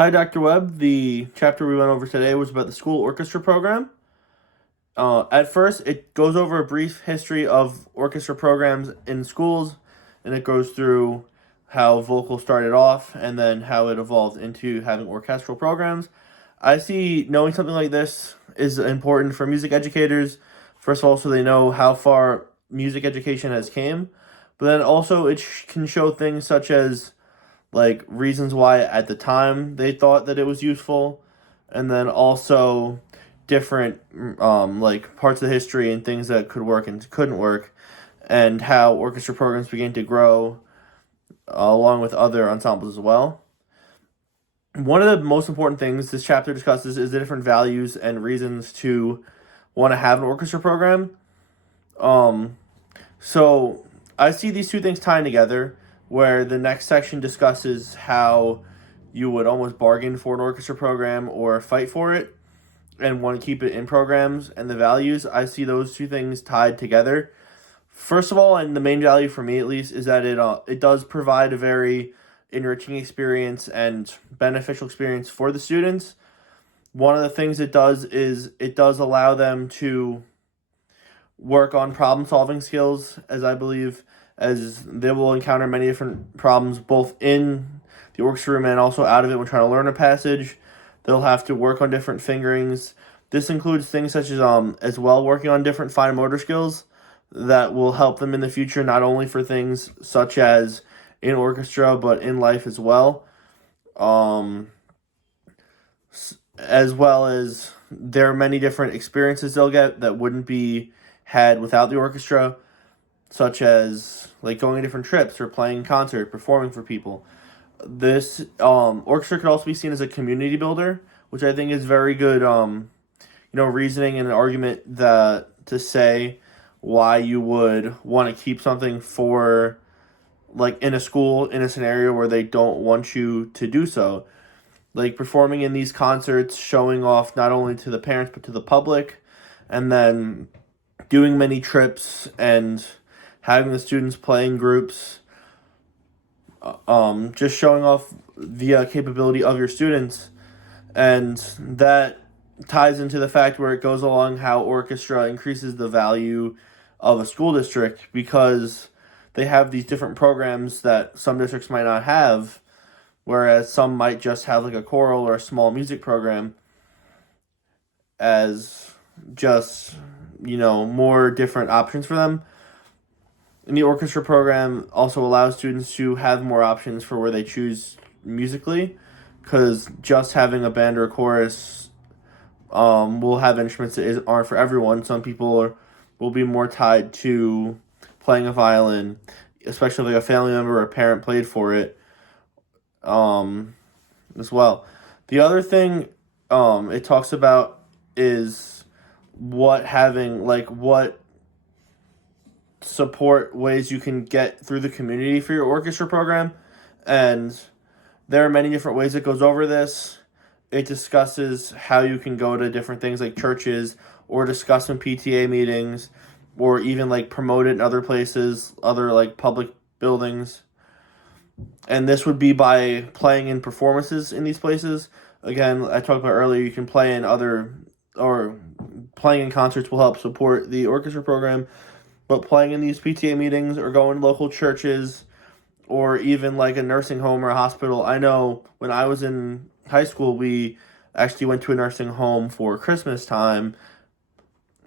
Hi, Dr. Webb. The chapter we went over today was about the school orchestra program. At first, it goes over a brief history of orchestra programs in schools, and it goes through how vocal started off and then how it evolved into having orchestral programs. I see knowing something like this is important for music educators. First of all, so they know how far music education has came, but then also can show things such as like reasons why at the time they thought that it was useful, and then also different like parts of the history and things that could work and couldn't work, and how orchestra programs began to grow along with other ensembles as well. One of the most important things this chapter discusses is the different values and reasons to want to have an orchestra program. Um, so I see these two things tying together, where the next section discusses how you would almost bargain for an orchestra program or fight for it and want to keep it in programs, and the values. I see those two things tied together. First of all, and the main value for me at least, is that it does provide a very enriching experience and beneficial experience for the students. One of the things it does is it does allow them to work on problem solving skills, as I believe, as they will encounter many different problems both in the orchestra room and also out of it when trying to learn a passage. They'll have to work on different fingerings. This includes things such as well working on different fine motor skills that will help them in the future, not only for things such as in orchestra but in life as well. Um, as well as there are many different experiences they'll get that wouldn't be had without the orchestra, such as like going on different trips or playing concert, performing for people. This orchestra could also be seen as a community builder, which I think is very good. Reasoning and an argument that to say why you would want to keep something for like in a school in a scenario where they don't want you to do so. Like performing in these concerts, showing off not only to the parents but to the public, and then doing many trips and having the students play in groups, just showing off the capability of your students. And that ties into the fact where it goes along how orchestra increases the value of a school district, because they have these different programs that some districts might not have, whereas some might just have like a choral or a small music program as just more different options for them. And the orchestra program also allows students to have more options for where they choose musically, because just having a band or a chorus will have instruments that aren't for everyone. Some people will be more tied to playing a violin, especially if like a family member or a parent played for it as well. The other thing it talks about is what support ways you can get through the community for your orchestra program. And there are many different ways it goes over this. It discusses how you can go to different things like churches, or discuss in PTA meetings, or even like promote it in other places, other like public buildings. And this would be by playing in performances in these places. Again, I talked about earlier, you can play in or playing in concerts will help support the orchestra program, but playing in these PTA meetings or going to local churches or even like a nursing home or a hospital. I know when I was in high school, we actually went to a nursing home for Christmas time,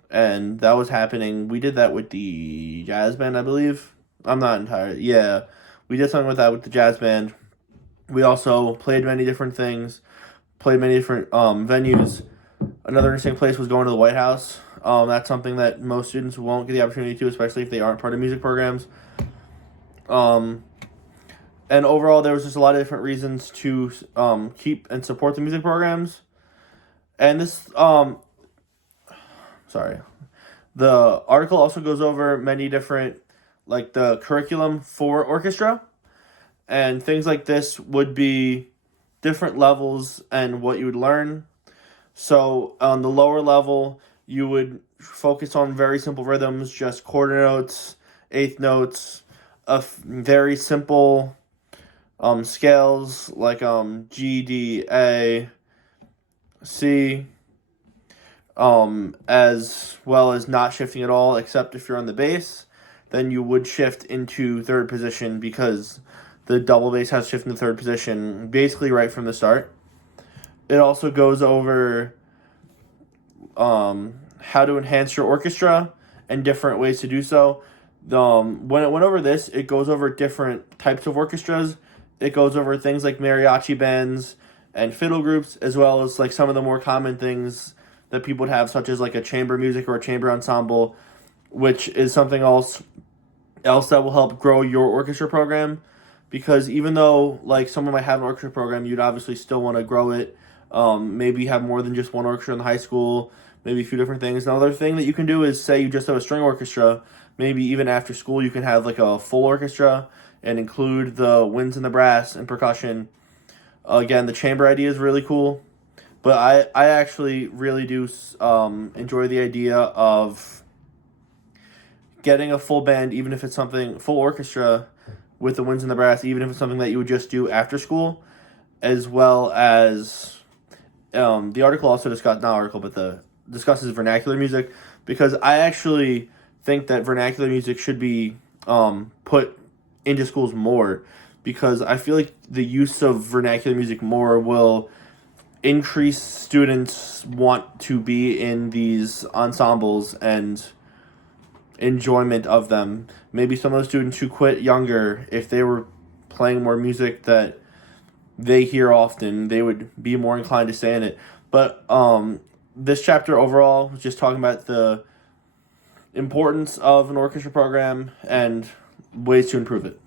and that was happening. We did that with the jazz band, I believe. I'm not entirely, yeah. We did something with that with the jazz band. We also played many different things, played many different venues. Another interesting place was going to the White House. That's something that most students won't get the opportunity to, especially if they aren't part of music programs. And overall, there was just a lot of different reasons to keep and support the music programs. And the article also goes over many different, like the curriculum for orchestra. And things like this would be different levels and what you would learn. So on the lower level, you would focus on very simple rhythms, just quarter notes, eighth notes, very simple scales like G, D, A, C, as well as not shifting at all, except if you're on the bass, then you would shift into third position because the double bass has shift in the third position basically right from the start. It also goes over how to enhance your orchestra and different ways to do so. When it went over this, it goes over different types of orchestras. It goes over things like mariachi bands and fiddle groups, as well as like some of the more common things that people would have, such as like a chamber music or a chamber ensemble, which is something else that will help grow your orchestra program. Because even though like someone might have an orchestra program, you'd obviously still want to grow it. Maybe have more than just one orchestra in the high school, maybe a few different things. Another thing that you can do is say you just have a string orchestra, maybe even after school you can have like a full orchestra and include the winds and the brass and percussion. Again, the chamber idea is really cool, but I actually really do enjoy the idea of getting a full band, even if it's something, full orchestra with the winds and the brass, even if it's something that you would just do after school, as well as the article also discusses vernacular music, because I actually think that vernacular music should be put into schools more, because I feel like the use of vernacular music more will increase students' want to be in these ensembles and enjoyment of them. Maybe some of the students who quit younger, if they were playing more music that they hear often, they would be more inclined to stay in it. But this chapter overall was just talking about the importance of an orchestra program and ways to improve it.